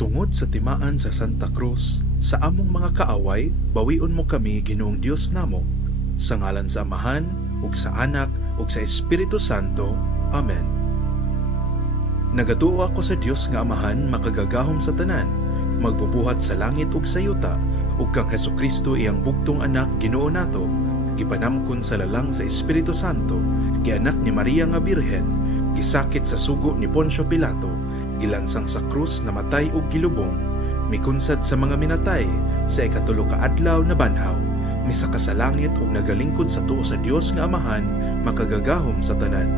Tungod sa timaan sa Santa Cruz, sa among mga kaaway, bawion mo kami Ginoong Dios namo. Sa ngalan sa Amahan, ug sa Anak, ug sa Espiritu Santo. Amen. Nagatuo ako sa Dios nga Amahan makagagahom sa tanan, magbubuhat sa langit ug sa yuta, ug kang Hesukristo iyang bugtong anak Ginoo nato, gipanamkon sa lalang sa Espiritu Santo, gianak ni Maria nga Birhen, gisakit sa sugo ni Poncio Pilato, gilansang sa krus na matay ug gilubong, mikunsad sa mga minatay, sa ikatulo ka adlaw na banhaw, misaka sa langit ug nagalingkod sa tuo sa Dios nga Amahan, makagagahom sa tanan.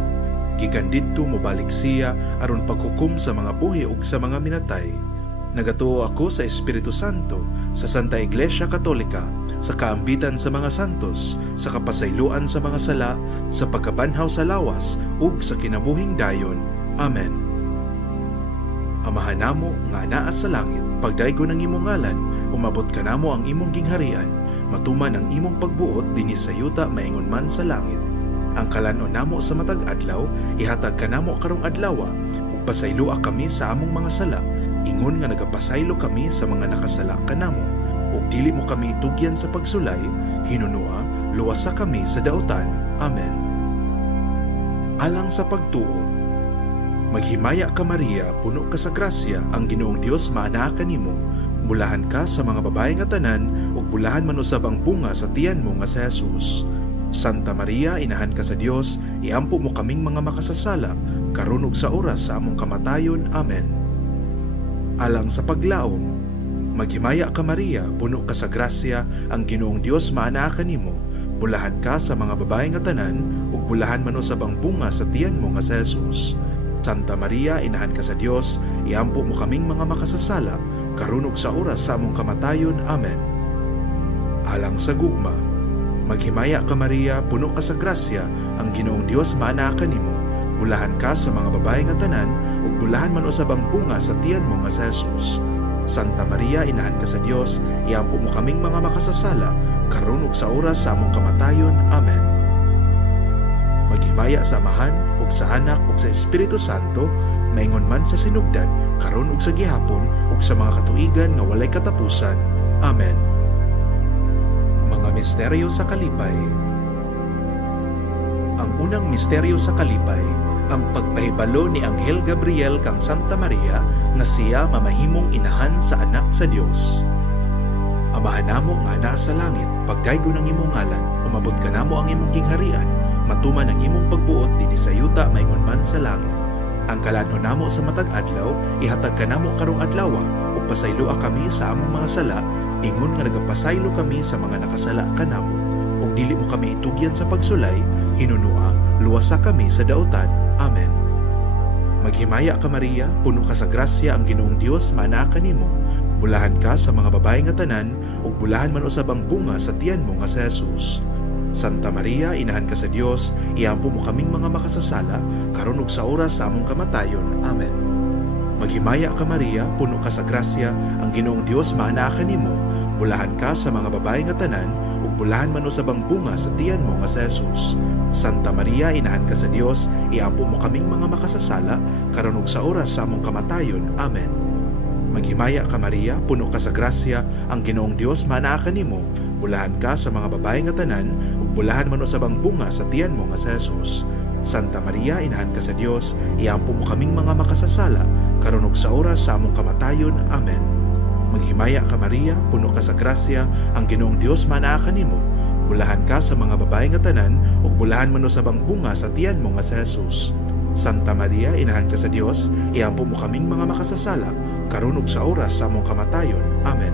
Gikan didto mobalik siya aron paghukom sa mga buhi ug sa mga minatay. Nagatuo ako sa Espiritu Santo, sa Santa Iglesia Katolika, sa kaambitan sa mga santos, sa kapasayloan sa mga sala, sa pagkabanhaw sa lawas ug sa kinabuhing dayon. Amen. Amahan namo nga anaa sa langit, pagdaygo ng imong ngalan, umabot ka namo ang imong gingharian, matuman ang imong pagbuot dinhi sa yuta maingon man sa langit. Ang kalanon namo sa matag adlaw, ihatag ka namo karong adlawa, ug pasaylua kami sa among mga sala, ingon nga nagapasaylo kami sa mga nakasala kanamo, ug dili mo kami itugyan sa pagsulay, hinunua, luwasa kami sa daotan. Amen. Alang sa pagtuo, maghimaya ka Maria, puno ka sa grasya, ang Ginoong Dios maanaa kanimo. Bulahan ka sa mga babae nga tanan, ug bulahan man usab ang bunga sa tiyan mo nga si Jesus. Santa Maria, inahan ka sa Dios, iampo mo kaming mga makasasala, karon ug sa oras sa among kamatayon. Amen. Alang sa paglaom, maghimaya ka Maria, puno ka sa grasya, ang Ginoong Dios maanaa kanimo. Bulahan ka sa mga babae nga tanan, ug bulahan man usab ang bunga sa tiyan mo nga si Jesus. Santa Maria, inahan ka sa Dios, iampo mo kaming mga makasasala, karon ug sa oras sa among kamatayon. Amen. Alang sa gugma, maghimaya ka Maria, puno ka sa grasya, ang Ginoong Dios maanaa kanimo. Bulahan ka sa mga babae nga tanan, ug bulahan man usab ang bunga sa tiyan mo nga si Jesus. Santa Maria, inahan ka sa Dios, iampo mo kaming mga makasasala, karon ug sa oras sa among kamatayon. Amen. Maghimaya sa Amahan, ug sa Anak, ug sa Espiritu Santo, maingon man sa sinugdan, karon ug sa gihapon, ug sa mga katuigan nga walay katapusan. Amen. Mga misteryo sa kalipay. Ang unang misteryo sa kalipay, ang pagpahibalo ni Anghel Gabriel kang Santa Maria nga siya mamahimong inahan sa anak sa Dios. Amahan namo nga anaa sa langit, pagdaygo ng imong ngalan, umabot ka namo ang imong gingharian, matuman ang imong pagbuot dinhi sa yuta maingon man sa langit. Ang kalanon namo sa matag adlaw, ihatag ka namo karong adlawa, ug pasayloa kami sa among mga sala, ingon nga nagapasaylo kami sa mga nakasala kanamo. Ug dili mo kami itugyan sa pagsulay, hinunua, luwasa kami sa daotan. Amen. Maghimaya ka Maria, puno ka sa grasya, ang Ginoong Dios maanaa kanimo. Bulahan ka sa mga babae nga tanan, ug bulahan man usab ang bunga sa tiyan mo nga si Jesus. Santa Maria, inahan ka sa Dios, iampo mo kaming mga makasasala, karon ug sa oras sa among kamatayon. Amen. Maghimaya ka Maria, puno ka sa grasya, ang Ginoong Dios maanaa kanimo. Bulahan ka sa mga babae nga tanan, ug bulahan man usab ang bunga sa tiyan mo nga si Jesus. Santa Maria, inahan ka sa Dios, iampo mo kaming mga makasasala, karon ug sa oras sa among kamatayon. Amen. Maghimaya ka Maria, puno ka sa grasya, ang Ginoong Dios maanaa kanimo. Bulahan ka sa mga babae nga tanan, ug bulahan man usab ang bunga sa tiyan mo nga si Jesus. Santa Maria, inahan ka sa Dios, iampo mo kaming mga makasasala, karon ug sa oras sa among kamatayon. Amen. Maghimaya ka Maria, puno ka sa grasya, ang Ginoong Dios maanaa kanimo. Bulahan ka sa mga babae nga tanan, ug bulahan man usab ang bunga sa tiyan mo nga si Jesus. Santa Maria, inahan ka sa Dios, iampo mo kaming mga makasasala, karon ug sa oras sa among kamatayon. Amen.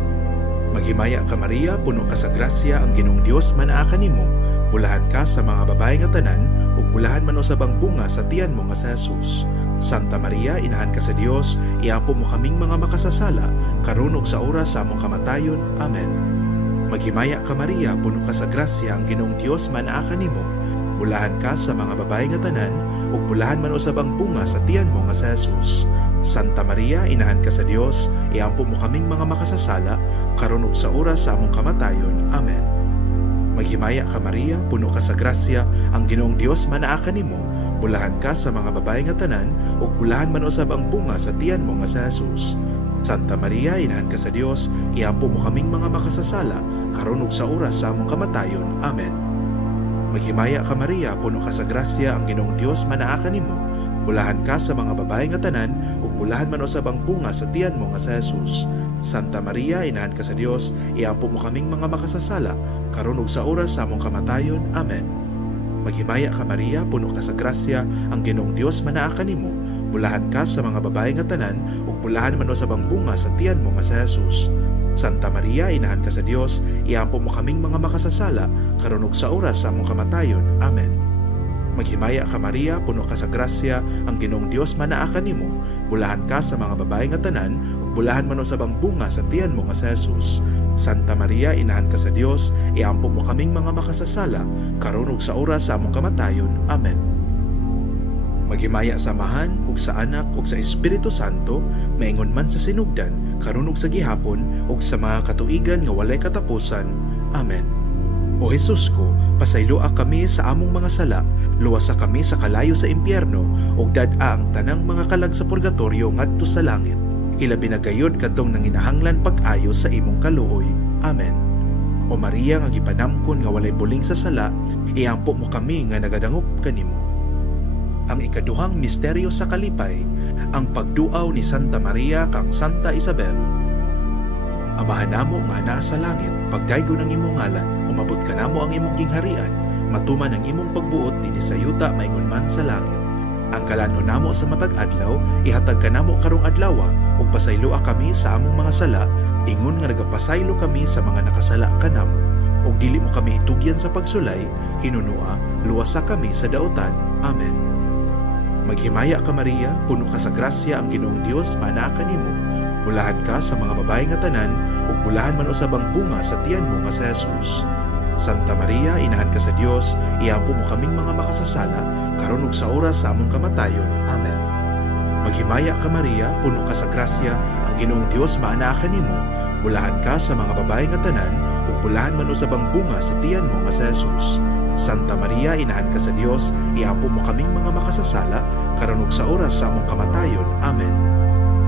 Maghimaya ka Maria, puno ka sa grasya, ang Ginoong Dios maanaa kanimo. Bulahan ka sa mga babae nga tanan, ug bulahan man usab ang bunga sa tiyan mo nga si Jesus. Santa Maria, inahan ka sa Dios, iampo mo kaming mga makasasala, karon ug sa oras sa among kamatayon. Amen. Maghimaya ka Maria, puno ka sa grasya, ang Ginoong Dios maanaa kanimo. Bulahan ka sa mga babae nga tanan, ug bulahan man usab ang bunga sa tiyan mo nga si Jesus. Santa Maria, inahan ka sa Dios, iampo mo kaming mga makasasala, karon ug sa oras sa among kamatayon. Amen. Maghimaya ka Maria, puno ka sa grasya, ang Ginoong Dios maanaa kanimo. Bulahan ka sa mga babae nga tanan, ug bulahan man usab ang bunga sa tiyan mo nga si Jesus. Santa Maria, Inahan ka sa Dios, iampo mo kaming mga makasasala, karon ug sa oras sa among kamatayon. Amen. Maghimaya ka Maria, puno ka sa grasya, ang Ginoong Dios manaa kanimo. Bulahan ka sa mga babae nga tanan, ug bulahan man usab ang bunga sa tiyan mo nga sa Jesus. Santa Maria, Inahan ka sa Dios, iampo mo kaming mga makasasala, karon ug sa oras sa among kamatayon. Amen. Maghimaya ka Maria, puno ka sa grasya, ang Ginoong Dios manaa kanimo. Bulahan ka sa mga babae nga tanan, ug bulahan man usab ang bunga sa tiyan mo nga sa Jesus. Santa Maria, Inahan ka sa Dios, iampo mo kaming mga makasasala, karon ug sa oras sa among kamatayon. Amen. Maghimaya ka Maria, puno ka sa grasya, ang Ginoong Dios manaa kanimo. Bulahan ka sa mga babae nga tanan, ug bulahan man usab ang bunga sa tiyan mo nga sa Jesus. Santa Maria, Inahan ka sa Dios, iampo mo kaming mga makasasala, karon ug sa oras sa among kamatayon. Amen. Maghimaya sa Amahan, ug sa Anak, ug sa Espiritu Santo, maingon man sa sinugdan, karon ug sa gihapon, ug sa mga katuigan nga walay katapusan. Amen. O Jesus ko, pasayloa kami sa among mga sala, luwasa kami sa kalayo sa impyerno, ug dad-a ang tanang mga kalag sa purgatorio ngadto sa langit. Hilabi na gayud kadtong nanginahanglan pag-ayo sa imong kaluoy. Amen. O Maria nga gipanamkon nga walay buling sa sala, iampo mo kami nga nagadangop kanimo. Ang ikaduhang misteryo sa kalipay, ang pagduaw ni Santa Maria kang Santa Isabel. Amahan namo nga naa sa langit, pagdaygo ng imong ngalan, umabot ka namo ang imong gingharian, matuman ang imong pagbuot dinhi sa yuta maingon man sa langit. Ang kalanon namo sa matag adlaw, ihatag ka namo karong adlawa, ug pasayloa kami sa among mga sala, ingon nga nagapasaylo kami sa mga nakasala kanamo. Ug dili mo kami itugyan sa pagsulay, hinunua, luwasa kami sa daotan. Amen. Maghimaya ka Maria, puno ka sa grasya, ang Ginoong Dios manaa kanimo. Bulahan ka sa mga babae nga tanan, ug bulahan man usab ang bunga sa tiyan mo nga sa Jesus. Santa Maria, Inahan ka sa Dios, iampo mo kaming mga makasasala, karon ug sa oras sa among kamatayon. Amen. Maghimaya ka Maria, puno ka sa grasya, ang Ginoong Dios manaa kanimo. Bulahan ka sa mga babae nga tanan, ug bulahan man usab ang bunga sa tiyan mo nga sa Jesus. Santa Maria, Inahan ka sa Dios, iampo mo kaming mga makasasala, karon ug sa oras sa among kamatayon. Amen.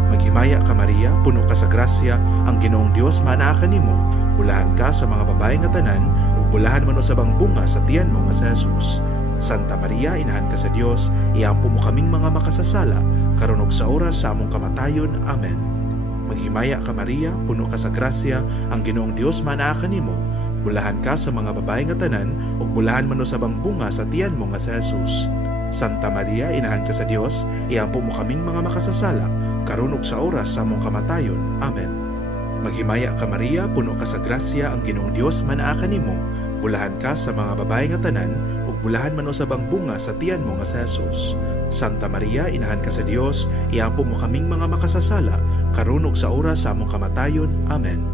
Maghimaya ka Maria, puno ka sa grasya, ang Ginoong Dios manaa kanimo. Bulahan ka sa mga babae nga tanan, ug bulahan man usab ang bunga sa tiyan mo nga sa Jesus. Santa Maria, Inahan ka sa Dios, iampo mo kaming mga makasasala, karon ug sa oras sa among kamatayon. Amen. Maghimaya ka Maria, puno ka sa grasya, ang Ginoong Dios manaa kanimo. Bulahan ka sa mga babae nga tanan, ug bulahan man usab ang bunga sa tiyan mo nga sa Jesus. Santa Maria, Inahan ka sa Dios, iampo mo kaming mga makasasala, karon ug sa oras sa among kamatayon. Amen. Maghimaya ka Maria, puno ka sa grasya, ang Ginoong Dios manaa kanimo. Bulahan ka sa mga babae nga tanan, ug bulahan man usab ang bunga sa tiyan mo nga sa Jesus. Santa Maria, Inahan ka sa Dios, iampo mo kaming mga makasasala, karon ug sa oras sa among kamatayon. Amen.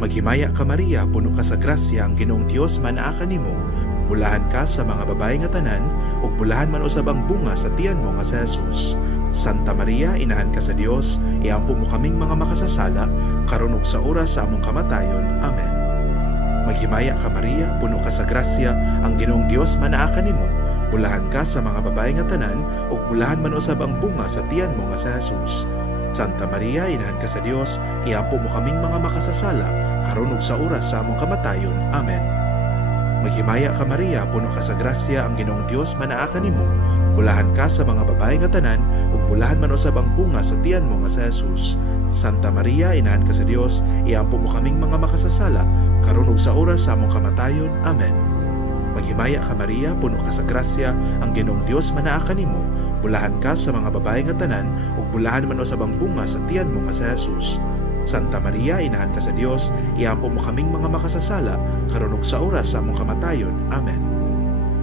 Maghimaya ka Maria, puno ka sa grasya, ang Ginoong Dios manaa kanimo. Bulahan ka sa mga babae nga tanan, ug bulahan man usab ang bunga sa tiyan mo nga sa Jesus. Santa Maria, Inahan ka sa Dios, iampo mo kaming mga makasasala, karon ug sa oras sa among kamatayon. Amen. Maghimaya ka Maria, puno ka sa grasya, ang Ginoong Dios manaa kanimo. Bulahan ka sa mga babae nga tanan, ug bulahan man usab ang bunga sa tiyan mo nga sa Jesus. Santa Maria, Inahan ka sa Dios, iampo mo kaming mga makasasala, karon ug sa oras sa among kamatayon. Amen. Maghimaya ka Maria, puno ka sa grasya, ang Ginoong Dios manaa kanimo. Bulahan ka sa mga babae nga tanan, ug bulahan man usab ang bunga sa tiyan mo nga sa Jesus. Santa Maria, Inahan ka sa Dios, iampo mo kaming mga makasasala, karon ug sa oras sa among kamatayon. Amen. Maghimaya ka Maria, puno ka sa grasya, ang Ginoong Dios manaa kanimo. Bulahan ka sa mga babae nga tanan, ug bulahan man usab ang bunga sa tiyan mo nga sa Jesus. Santa Maria, Inahan ka sa Dios, iampo mo kaming mga makasasala, karon ug sa oras sa among kamatayon. Amen.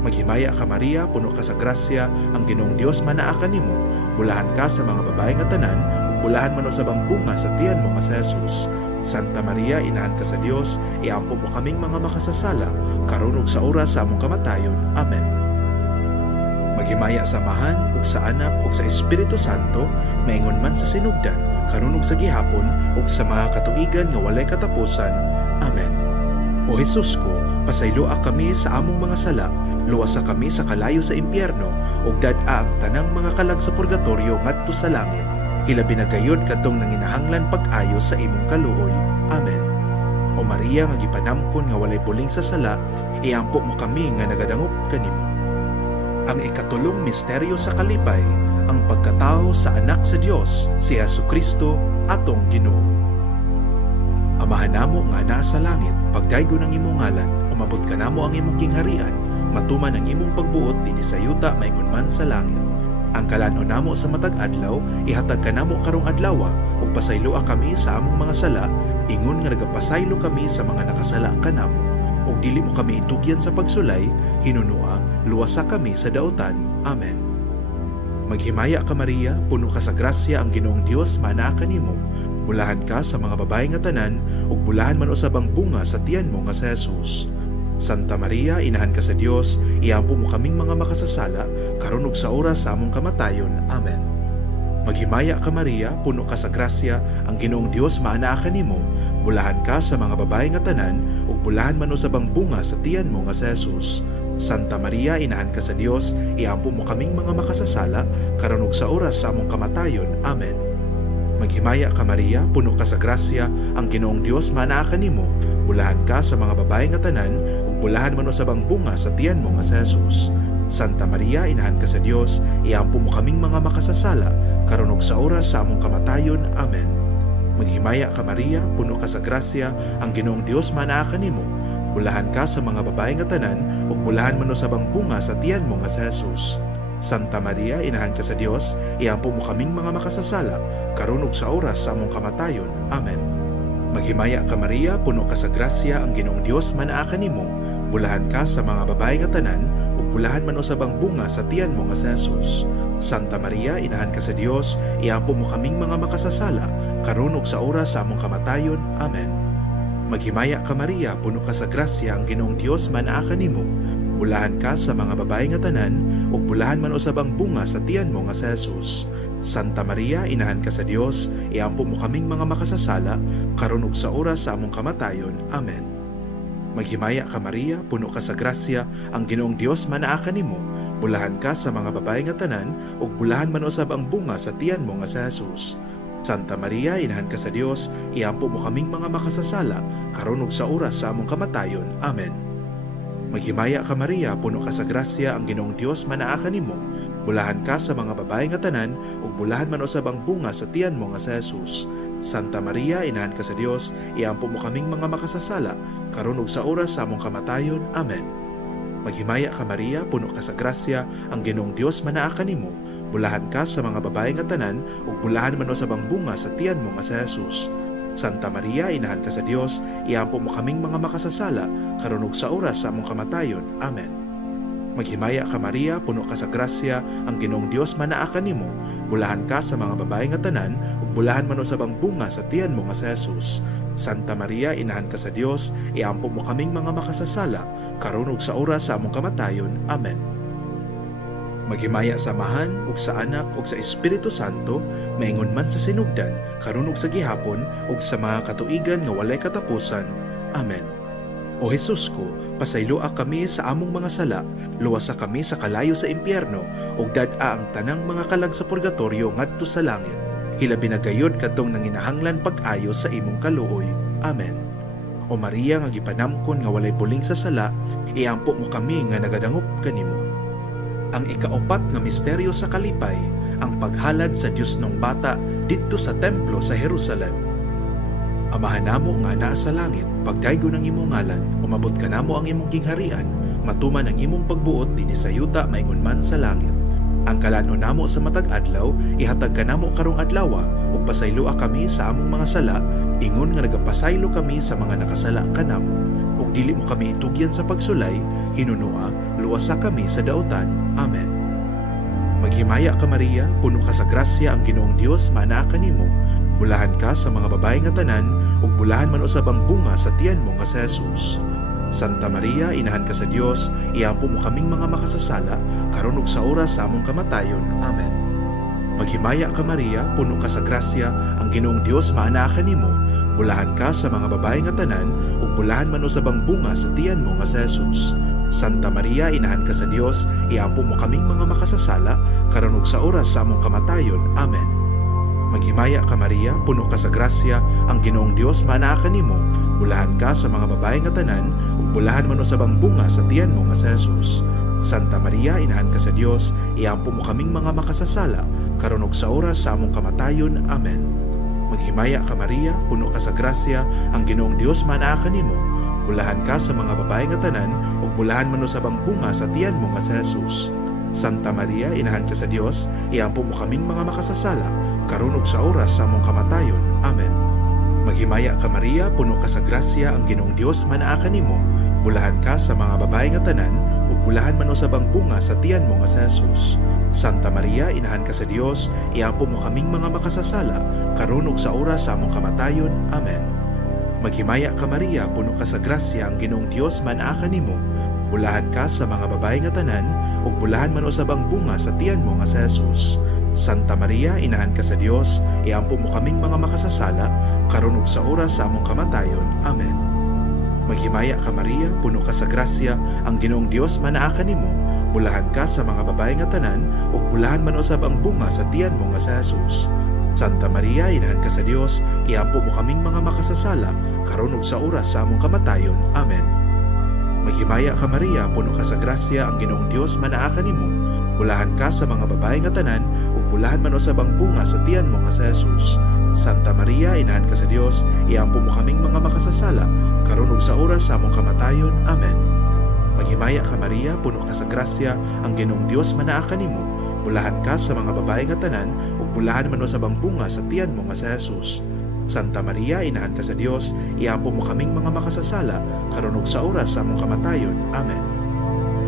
Maghimaya ka Maria, puno ka sa grasya, ang Ginoong Dios manaa kanimo. Bulahan ka sa mga babae nga tanan, ug bulahan man usab ang bunga sa tiyan mo nga sa Jesus. Santa Maria, Inahan ka sa Dios, iampo mo kaming mga makasasala, karon ug sa oras sa among kamatayon. Amen. Maghimaya sa Amahan, ug sa Anak, ug sa Espiritu Santo, maingon man sa sinugdan, karon ug sa gihapon, ug sa mga katuigan nga walay katapusan. Amen. O Jesus ko, pasayloa kami sa among mga sala, luwasa kami sa kalayo sa impyerno, ug dad-a ang tanang mga kalag sa purgatorio ngadto sa langit. hilabi na gayud kadtong nanginahanglan pag-ayo sa imong kaluoy. Amen. O Maria nga gipanamkon nga walay buling sa sala, iampo mo kami nga nagadangop kanimo. Ang ikatulong misteryo sa kalipay, ang pagkatao sa anak sa Dios, si Jesucristo atong Ginoo. Amahan namo nga naa sa langit, pagdaygo ng imong ngalan, umabot ka namo ang imong kingharian, matuman ang imong pagbuot dinhi sa yuta maingon man sa langit. Ang kalanon namo sa matag adlaw, ihatag ka namo karong adlaw, ug pasayloa kami sa among mga sala, ingon nga nagapasaylo kami sa mga nakasala kanamo. Ug dili mo kami itugyan sa pagsulay, hinunua, luwasa kami sa daotan. Amen. Maghimaya ka Maria, puno ka sa grasya, ang Ginoong Dios manaa kanimo. Bulahan ka sa mga babae nga tanan, ug bulahan man usab ang bunga sa tiyan mo nga si Jesus. Santa Maria, inahan ka sa Dios, iampo mo kaming mga makasasala, karon ug sa oras sa among kamatayon. Amen. Maghimaya ka Maria, puno ka sa grasya, ang Ginoong Dios maanaa kanimo. Bulahan ka sa mga babae nga tanan, ug bulahan man usab ang bunga sa tiyan mo nga si Jesus. Santa Maria, inahan ka sa Dios, iampo mo kaming mga makasasala, karon ug sa oras sa among kamatayon. Amen. Maghimaya ka Maria, puno ka sa grasya, ang Ginoong Dios manaa kanimo. Bulahan ka sa mga babae nga tanan, ug bulahan man usab ang bunga sa tiyan mo nga si Jesus. Santa Maria, inahan ka sa Dios, iampo mo kaming mga makasasala, karon ug sa oras sa among kamatayon. Amen. Maghimaya ka Maria, puno ka sa grasya, ang Ginoong Dios manaa kanimo. Bulahan ka sa mga babae nga tanan, ug bulahan man usab ang bunga sa tiyan mo nga si Jesus. Santa Maria, inahan ka sa Dios, iampo mo kaming mga makasasala, karon ug sa oras sa among kamatayon. Amen. Maghimaya ka Maria, puno ka sa grasya, ang Ginoong Dios manaa kanimo. Bulahan ka sa mga babae nga tanan, ug bulahan man usab ang bunga sa tiyan mo nga si Jesus. Santa Maria, inahan ka sa Dios, iampo mo kaming mga makasasala, karon ug sa oras sa among kamatayon. Amen. Maghimaya ka Maria, puno ka sa grasya, ang Ginoong Dios manaa kanimo. Bulahan ka sa mga babae nga tanan, ug bulahan man usab ang bunga sa tiyan mo nga si Jesus. Santa Maria, inahan ka sa Dios, iampo mo kaming mga makasasala, karon ug sa oras sa among kamatayon. Amen. Maghimaya ka Maria, puno ka sa grasya, ang Ginoong Dios manaa kanimo. Bulahan ka sa mga babae nga tanan, ug bulahan man usab ang bunga sa tiyan mo nga si Jesus. Santa Maria, inahan ka sa Dios, iampo mo kaming mga makasasala, karon ug sa oras sa among kamatayon. Amen. Maghimaya ka Maria, puno ka sa grasya, ang Ginoong Dios manaa kanimo. Bulahan ka sa mga babae nga tanan, ug bulahan man usab ang bunga sa tiyan mo nga si Jesus. Santa Maria, inahan ka sa Dios, iampo mo kaming mga makasasala, karon ug sa oras sa among kamatayon. Amen. Maghimaya ka Maria, puno ka sa grasya, ang Ginoong Dios manaa kanimo. Bulahan ka sa mga babae nga tanan, ug bulahan man usab ang bunga sa tiyan mo nga si Jesus. Santa Maria, inahan ka sa Dios, iampo mo kaming mga makasasala, karon ug sa oras sa among kamatayon. Amen. Maghimaya ka Maria, puno ka sa grasya, ang Ginoong Dios manaa kanimo. Bulahan ka sa mga babae nga tanan, ug bulahan man usab ang bunga sa tiyan mo nga si Jesus. Santa Maria, inahan ka sa Dios, iampo mo kaming mga makasasala, karon ug sa oras sa among kamatayon. Amen. Maghimaya sa Amahan, ug sa Anak, ug sa Espiritu Santo, maingon man sa sinugdan, karon ug sa gihapon, ug sa mga katuigan nga walay katapusan. Amen. O Jesus ko, pasayloa kami sa among mga sala, luwasa kami sa kalayo sa impyerno, ug dad-a ang tanang mga kalag sa purgatorio ngadto sa langit. Hilabi na gayud kadtong nanginahanglan pag-ayo sa imong kaluoy. Amen. O Maria nga gipanamkon nga walay buling sa sala, iampo mo kami nga nagadangop kanimo. Ang ikaapat nga misteryo sa kalipay, ang paghalad sa Dios nung bata didto sa templo sa Jerusalem. Amahan namo nga naa sa langit, pagdaygo ng imong ngalan, umabot ka namo ang imong gingharian, matuman ang imong pagbuot dinhi sa yuta maingon man sa langit. Ang kalanon namo sa matag adlaw, ihatag ka namo karong adlaw, ug pasayloa kami sa among mga sala, ingon nga nagapasaylo kami sa mga nakasala kanamo. Ug dili mo kami itugyan sa pagsulay, hinunua, luwasa kami sa daotan. Amen. Maghimaya ka Maria, puno ka sa grasya, ang Ginoong Dios manaa kanimo. Bulahan ka sa mga babae nga tanan, ug bulahan man usab ang bunga sa tiyan mo nga si Jesus. Santa Maria, inahan ka sa Dios, iampo mo kaming mga makasasala, karon ug sa oras sa among kamatayon. Amen. Maghimaya ka Maria, puno ka sa grasya, ang Ginoong Dios maanaa kanimo. Bulahan ka sa mga babae nga tanan, ug bulahan man usab ang bunga sa tiyan mo nga si Jesus. Santa Maria, inahan ka sa Dios, iampo mo kaming mga makasasala, karon ug sa oras sa among kamatayon. Amen. Maghimaya ka Maria, puno ka sa grasya, ang Ginoong Dios manaa kanimo. Bulahan ka sa mga babae nga tanan, ug bulahan man usab ang bunga sa tiyan mo nga si Jesus. Santa Maria, inahan ka sa Dios, iampo mo kaming mga makasasala, karon ug sa oras sa among kamatayon. Amen. Maghimaya ka Maria, puno ka sa grasya, ang Ginoong Dios manaa kanimo. Bulahan ka sa mga babae nga tanan, ug bulahan man usab ang bunga sa tiyan mo nga si Jesus. Santa Maria, inahan ka sa Dios, iampo mo kaming mga makasasala, karon ug sa oras sa among kamatayon. Amen. Maghimaya ka Maria, puno ka sa grasya, ang Ginoong Dios manaa kanimo. Bulahan ka sa mga babae nga tanan, ug bulahan man usab ang bunga sa tiyan mo nga si Jesus. Santa Maria, inahan ka sa Dios, iampo mo kaming mga makasasala, karon ug sa oras sa among kamatayon. Amen. Maghimaya ka Maria, puno ka sa grasya, ang Ginoong Dios manaa kanimo. Bulahan ka sa mga babae nga tanan, ug bulahan man usab ang bunga sa tiyan mo nga si Jesus. Santa Maria, inahan ka sa Dios, iampo mo kaming mga makasasala, karon ug sa oras sa among kamatayon. Amen. Maghimaya ka Maria, puno ka sa grasya, ang Ginoong Dios manaa kanimo. Bulahan ka sa mga babae nga tanan, ug bulahan man usab ang bunga sa tiyan mo nga si Jesus. Santa Maria, inahan ka sa Dios, iampo mo kaming mga makasasala, karon ug sa oras sa among kamatayon. Amen. Maghimaya ka Maria, puno ka sa grasya, ang Ginoong Dios manaa kanimo. Bulahan ka sa mga babae nga tanan, ug bulahan man usab ang bunga sa tiyan mo nga si Jesus. Santa Maria, inahan ka sa Dios, iampo mo kaming mga makasasala, karon ug sa oras sa among kamatayon. Amen. Maghimaya ka Maria, puno ka sa grasya, ang Ginoong Dios manaa kanimo. Bulahan ka sa mga babae nga tanan, ug bulahan man usab ang bunga sa tiyan mo nga si Jesus. Santa Maria, inahan ka sa Dios, iampo mo kaming mga makasasala, karon ug sa oras sa among kamatayon. Amen.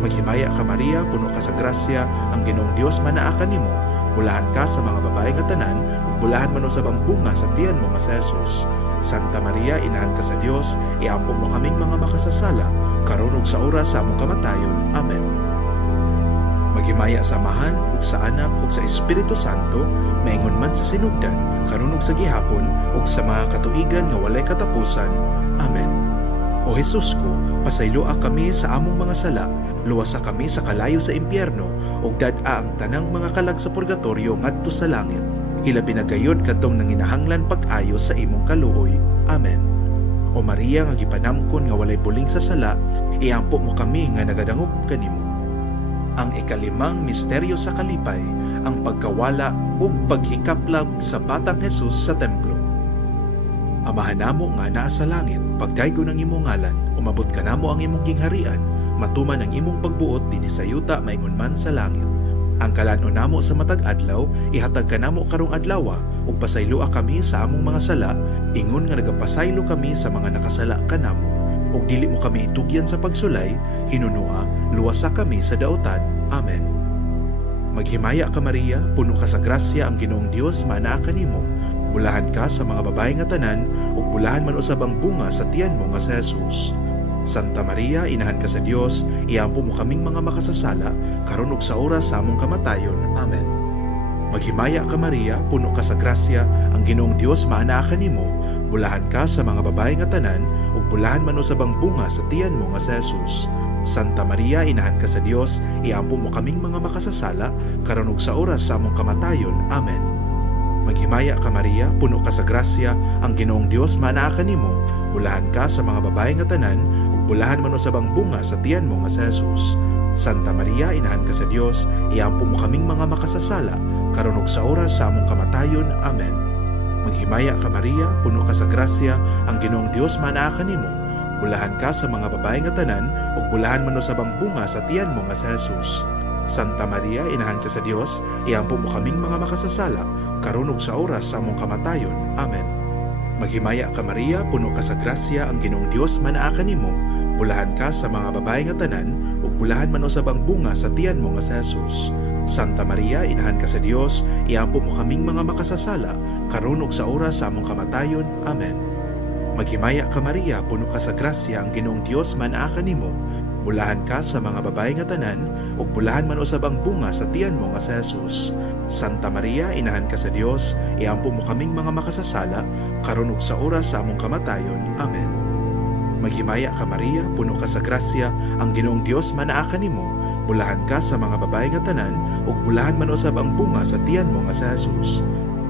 Maghimaya ka Maria, puno ka sa grasya, ang Ginoong Dios manaa kanimo. Bulahan ka sa mga babae nga tanan, ug bulahan man usab ang bunga sa tiyan mo nga si Jesus. Santa Maria, inahan ka sa Dios, iampo mo kaming mga makasasala, karon ug sa oras sa among kamatayon. Amen. Maghimaya sa Amahan, ug sa Anak, ug sa Espiritu Santo, maingon man sa sinugdan, karon ug sa gihapon, ug sa mga katuigan nga walay katapusan. Amen. O Jesus ko, pasayloa kami sa among mga sala, luwasa kami sa kalayo sa impyerno, ug dad-a ang tanang mga kalag sa purgatorio ngadto sa langit. Hilabi na gayud kadtong nanginahanglan pag-ayo sa imong kaluoy. Amen. O Maria nga gipanamkon nga walay buling sa sala, iampo mo kami nga nagadangop kanimo. Ang ikalimang misteryo sa kalipay, ang pagkawala ug paghikaplag sa batang Jesus sa templo. Amahan namo nga naa sa langit, pagdaygon ang imong ngalan, umabot ka namo ang imong gingharian, matuman ang imong pagbuot dinhi sa yuta maingon man sa langit. Ang kalanon namo sa matag adlaw, ihatag ka namo karong adlaw, ug pasayloa kami sa among mga sala, ingon nga nagapasaylo kami sa mga nakasala kanamo. Ug dili mo kami itugyan sa pagsulay, hinunua, luwasa kami sa daotan. Amen. Maghimaya ka Maria, puno ka sa grasya, ang Ginoong Dios manaa kanimo. Bulahan ka sa mga babae nga tanan, ug bulahan man usab ang bunga sa tiyan mo nga si Jesus. Santa Maria, inahan ka sa Dios, iampo mo kaming mga makasasala, karon ug sa oras sa among kamatayon. Amen. Maghimaya ka Maria, puno ka sa grasya, ang Ginoong Dios manaa kanimo. Bulahan ka sa mga babae nga tanan, ug bulahan man usab ang bunga sa tiyan mo nga si Jesus. Santa Maria, inahan ka sa Dios, iampo mo kaming mga makasasala, karon ug sa oras sa among kamatayon. Amen. Maghimaya ka Maria, puno ka sa grasya, ang Ginoong Dios manaa kanimo. Bulahan ka sa mga babae nga tanan, ug bulahan man usab ang bunga sa tiyan mo nga si Jesus. Santa Maria, inahan ka sa Dios, iampo mo kaming mga makasasala, karon ug sa oras sa among kamatayon. Amen. Maghimaya ka Maria, puno ka sa grasya, ang Ginoong Dios manaa kanimo. Bulahan ka sa mga babae nga tanan, ug bulahan man usab ang bunga sa tiyan mo nga si Jesus. Santa Maria, inahan ka sa Dios, iampo mo kaming mga makasasala, karon ug sa oras sa among kamatayon. Amen. Maghimaya ka Maria, puno ka sa grasya, ang Ginoong Dios manaa kanimo. Bulahan ka sa mga babae nga tanan, ug bulahan man usab ang bunga sa tiyan mo nga si Jesus. Santa Maria, inahan ka sa Dios, iampo mo kaming mga makasasala, karon ug sa oras sa among kamatayon. Amen. Maghimaya ka Maria, puno ka sa grasya, ang Ginoong Dios manaa kanimo. Bulahan ka sa mga babae nga tanan, ug bulahan man usab ang bunga sa tiyan mo nga si Jesus. Santa Maria, inahan ka sa Dios, iampo mo kaming mga makasasala, karon ug sa oras sa among kamatayon. Amen. Maghimaya ka Maria, puno ka sa grasya, ang Ginoong Dios manaa kanimo. Bulahan ka sa mga babae nga tanan, ug bulahan man usab ang bunga sa tiyan mo nga si Jesus.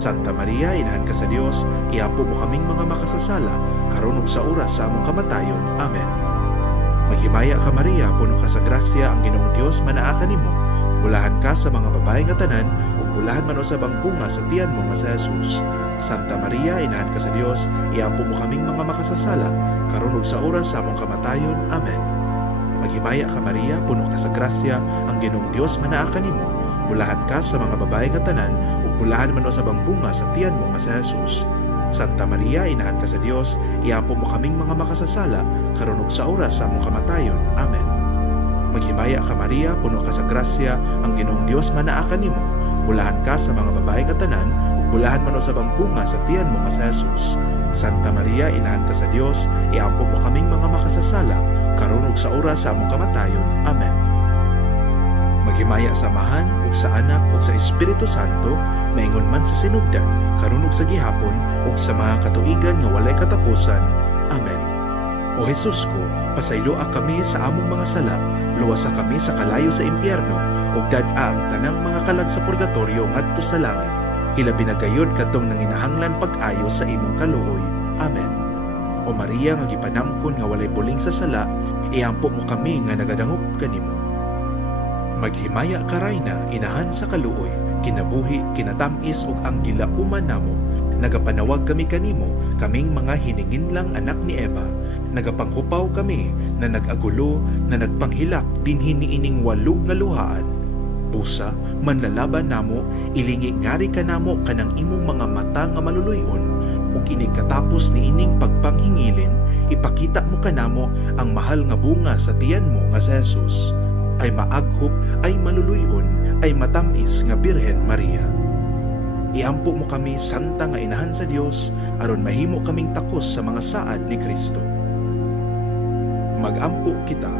Santa Maria, Inahan ka sa Dios, iampo mo kaming mga makasasala, karon ug sa oras sa among kamatayon. Amen. Maghimaya ka Maria, puno ka sa grasya, ang Ginoong Dios manaa kanimo. Bulahan ka sa mga babae nga tanan, ug bulahan man usab ang bunga sa tiyan mo nga sa Jesus. Santa Maria, Inahan ka sa Dios, iampo mo kaming mga makasasala, karon ug sa oras sa among kamatayon. Amen. Maghimaya ka Maria, puno ka sa grasya, ang Ginoong Dios manaa kanimo. Bulahan ka sa mga babae nga tanan, ug bulahan man usab ang bunga sa tiyan mo nga sa Jesus. Santa Maria, Inahan ka sa Dios, iampo mo kaming mga makasasala, karon ug sa oras sa among kamatayon. Amen. Maghimaya ka Maria, puno ka sa grasya, ang Ginoong Dios manaa kanimo. Bulahan ka sa mga babae nga tanan, ug bulahan man usab ang bunga sa tiyan mo nga sa Jesus. Santa Maria, Inahan ka sa Dios, iampo mo kaming mga makasasala, karon ug sa oras sa among kamatayon. Amen. Maghimaya sa Amahan ug sa Anak ug sa Espiritu Santo, maingon man sa sinugdan, karon ug sa gihapon ug sa mga katuigan nga walay katapusan. Amen. O Jesus ko, pasayloa kami sa among mga sala, luwasa kami sa kalayo sa impyerno, ug dad-a ang tanang mga kalag sa purgatorio ngadto sa langit. Hilabi na gayud kadtong nanginahanglan pag-ayo sa imong kaluoy. Amen. O Maria nga gipanamkon nga walay buling sa sala, iampo mo kami nga nagadangop kanimo. Maghimaya ka Rayna, Inahan sa kaluoy, kinabuhi, kinatamis ug ang gilauman namo. Nagapanawag kami kanimo, kaming mga hiningin lang anak ni Eva. Nagapanghupaw kami, na nag-agulo, na nagpanghilak din hiniining walug nga luhaan. Busa, manlalaban namo, ilingi ngari ka namo kanang imong mga mata nga maluluyon, ug inig katapos ni ining pagpanghingilin, ipakita mo kanamo ang mahal nga bunga sa tiyan mo nga sa Jesus. Ay maaghop, ay maluluyon, ay matamis nga Birhen Maria. Iampo mo kami, Santa nga Inahan sa Dios, aron mahimo kaming takos sa mga saad ni Kristo. Magampo kita.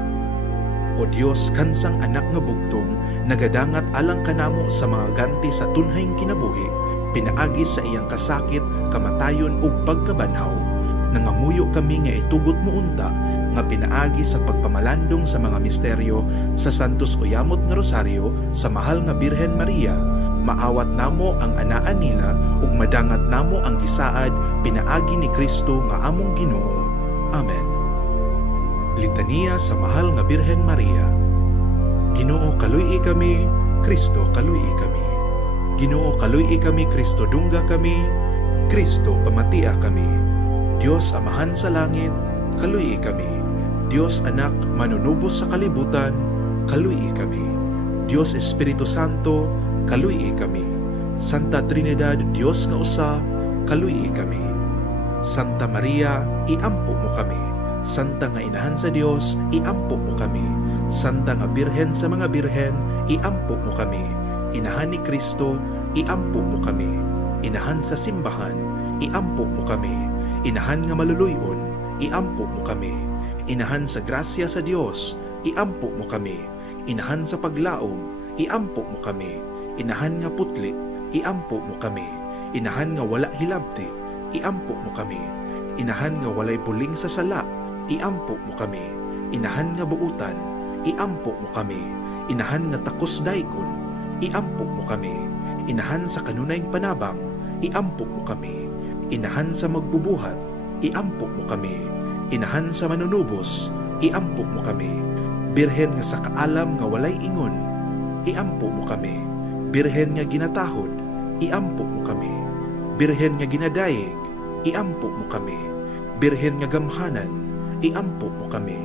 O Dios, kansang anak nga bugtong, nagadangat alang kanamo sa mga ganti sa tunhayng kinabuhi, pinaagi sa iyang kasakit, kamatayon ug pagkabanhaw, nangamuyo kami nga itugot mo unta, nga pinaagi sa pagpamalandong sa mga misteryo sa Santos Uyamot nga Rosaryo sa mahal nga Birhen Maria, maawat namo ang anaan nila ug madangat namo ang gisaad pinaagi ni Kristo nga among Ginoo. Amen. Litania sa mahal nga Birhen Maria. Ginoo, kaluy-i kami, Kristo kaluy-i kami. Ginoo, kaluy-i kami, Kristo dungga kami, Kristo pamatia kami. Dios Amahan sa langit, kaluy-i kami. Dios Anak manunubos sa kalibutan, kaluy-i kami. Dios Espiritu Santo, kaluy-i kami. Santa Trinidad, Dios nga usa, kaluy-i kami. Santa Maria, iampo mo kami. Santa nga Inahan sa Dios, iampo mo kami. Santa nga Birhen sa mga birhen, iampo mo kami. Inahan ni Kristo, iampo mo kami. Inahan sa simbahan, iampo mo kami. Inahan nga maluluyon, iampo mo kami. Inahan sa grasya sa Dios, iampo mo kami. Inahan sa paglaom, iampo mo kami. Inahan nga putli, iampo mo kami. Inahan nga wala hilabti, iampo mo kami. Inahan nga walay buling sa sala, iampo mo kami. Inahan nga buutan, iampo mo kami. Inahan nga takos daykon, iampo mo kami. Inahan sa kanunayng panabang, iampo mo kami. Inahan sa magbubuhat, iampo mo kami. Inahan sa manunubos, iampo mo kami. Birhen nga sa kaalam nga walay ingon, iampo mo kami. Birhen nga ginatahod, iampo mo kami. Birhen nga ginadayeg, iampo mo kami. Birhen nga gamhanan, iampo mo kami.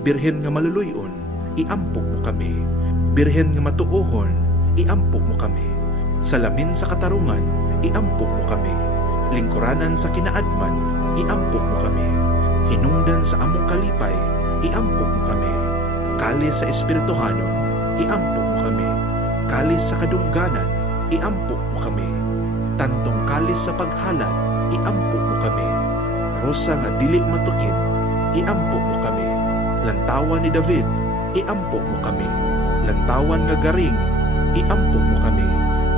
Birhen nga maluluyon, iampo mo kami. Birhen nga matuohon, iampo mo kami. Salamin sa katarungan, iampo mo kami. Lingkuranan sa kinaadman, iampo mo kami. Hinungdan sa among kalipay, iampo mo kami. Kalis sa Espirituhanon, iampo mo kami. Kalis sa kadungganan, iampo mo kami. Tantong kalis sa paghalad, iampo mo kami. Rosa nga dili matukid, iampo mo kami. Lantawan ni David, iampo mo kami. Lantawan nga garing, iampo mo kami.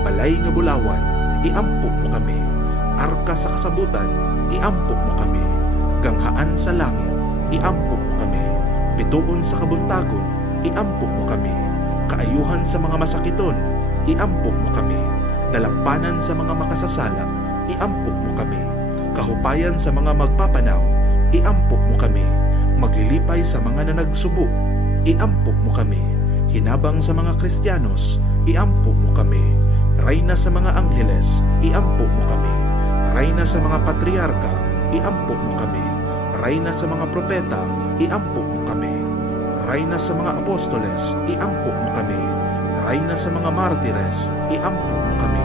Balay nga bulawan, iampo mo kami. Arka sa kasabutan, iampo mo kami. Ganghaan sa langit, iampo mo kami. Bituon sa kabuntagon, iampo mo kami. Kaayuhan sa mga masakiton, iampo mo kami. Dalampanan sa mga makasasala, iampok mo kami. Kahupayan sa mga magpapanaw, iampok mo kami. Maglilipay sa mga nanagsubo, iampok mo kami. Hinabang sa mga Kristiyanos, iampok mo kami. Reyna sa mga angheles, iampok mo kami. Reyna sa mga patriarka, iampok mo kami. Reyna sa mga propeta, iampok mo kami. Reyna sa mga apostoles, iampok mo kami. Reyna sa mga martires, iampok mo kami.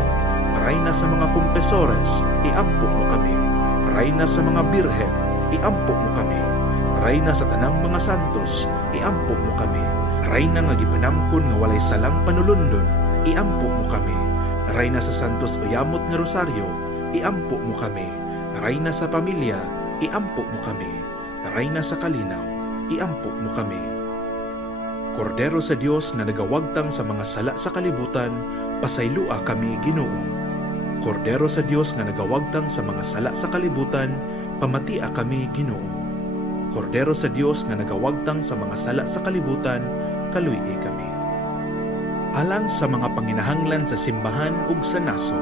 Reyna sa mga kumpesores, iampok mo kami. Reyna sa mga birhen, iampok mo kami. Reyna sa tanang mga santos, iampok mo kami. Reyna nga gipanamkon nga walay salang panulundon, iampok mo kami. Reyna sa santos uyamot nga rosaryo, iampok mo kami. Reyna sa pamilya, iampok mo kami. Reyna sa kalinaw, iampok mo kami. Kordero sa Dios nga nagawagtang sa mga sala sa kalibutan, pasaylua kami, Ginoo. Kordero sa Dios nga nagawagtang sa mga sala sa kalibutan, pamatia kami, Ginoo. Kordero sa Dios nga nagawagtang sa mga sala sa kalibutan, kaluy-i kami. Alang sa mga panginahanglan sa simbahan ug sa nasod,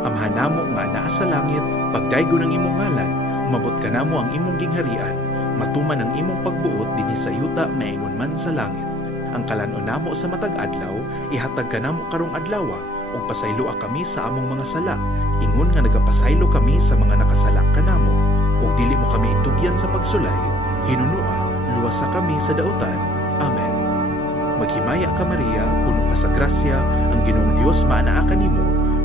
Amahan namo nga anaa sa langit, pagdaygo ng imong ngalan, umabot ka namo ang imong gingharian, matuman ang imong pagbuot dinhi sa yuta maingon man sa langit. Ang kalanon namo sa matag adlaw, ihatag ka namo karong adlawa, ug pasayloa kami sa among mga sala, ingon nga nagapasaylo kami sa mga nakasala kanamo, ug dili mo kami itugyan sa pagsulay, hinunua, luwasa kami sa daotan. Amen. Maghimaya ka Maria, puno ka sa grasya, ang Ginoong Dios maanaa kanimo,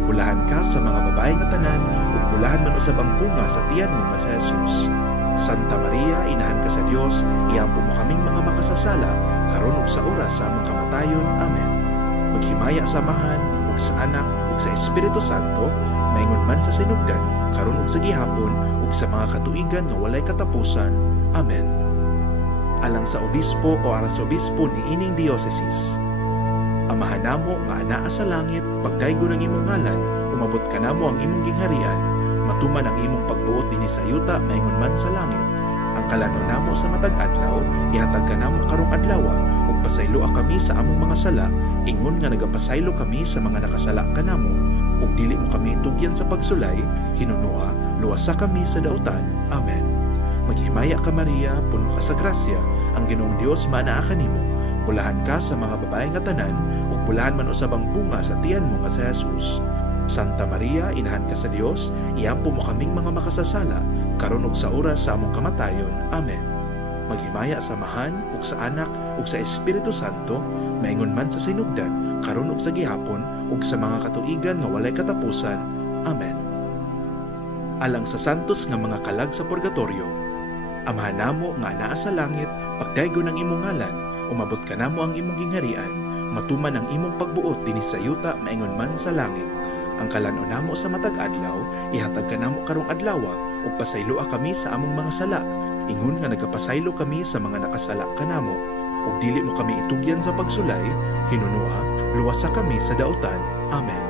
bulahan ka sa mga babae nga tanan, ug bulahan man usab ang bunga sa tiyan mo ka sa Jesus. Santa Maria, inahan ka sa Dios, iampo mo kaming mga makasasala, karon ug sa oras sa among kamatayon. Amen. Maghimaya samahan, ug sa Anak, ug sa Espiritu Santo, maingon man sa sinugdan, karon ug sa gihapon, ug sa mga katuigan nga walay katapusan. Amen. Alang sa obispo o arsobispo ni ining diocese. Amahan namo nga anaa sa langit, pagdaygo ng imong ngalan, umabot ka namo ang imong gingharian, matuman ang imong pagbuot dinhi sa yuta maingon man sa langit. Ang kalanon namo sa matag adlaw, ihatag ka namo karong adlawa, ug pasayloa kami sa among mga sala, ingon nga nagapasaylo kami sa mga nakasala kanamo, ug dili mo kami itugyan sa pagsulay, hinunua, luwasa kami sa daotan. Amen. Maghimaya ka Maria, puno ka sa grasya, ang Ginoong Dios maanaa kanimo, bulahan ka sa mga babae nga tanan, ug bulahan man usab ang bunga sa tiyan mo nga si Jesus. Santa Maria, inahan ka sa Dios, iampo mo kaming mga makasasala, karon ug sa oras sa among kamatayon. Amen. Maghimaya samahan, ug sa Anak, ug sa Espiritu Santo, maingon man sa sinugdan, karon ug sa gihapon, ug sa mga katuigan nga walay katapusan. Amen. Alang sa santos nga mga kalag sa purgatorio, amahan namo nga anaa sa langit, pagdaygo ng imong ngalan, umabot ka namo ang imong gingharian, matuman ang imong pagbuot dinhi sa yuta maingon man sa langit. Ang kalanon namo sa matag adlaw, ihatag ka namo karong adlawa, ug pasayloa kami sa among mga sala, ingon nga nagapasaylo kami sa mga nakasala kanamo, ug dili mo kami itugyan sa pagsulay, hinunua, luwasa kami sa daotan. Amen.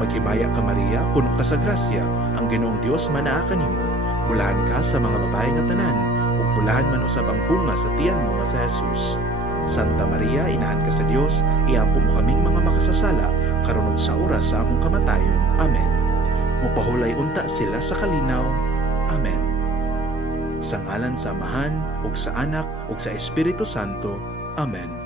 Maghimaya ka Maria, puno ka sa grasya, ang Ginoong Dios maanaa kanimo, bulahan ka sa mga babae nga tanan, ug bulahan man usab ang bunga sa tiyan mo nga si Jesus. Santa Maria, inahan ka sa Dios, iampo mo kaming mga makasasala, karon ug sa oras sa among kamatayon. Amen. Mupahulay unta sila sa kalinaw. Amen. Sa ngalan sa Amahan, ug sa Anak, ug sa Espiritu Santo. Amen.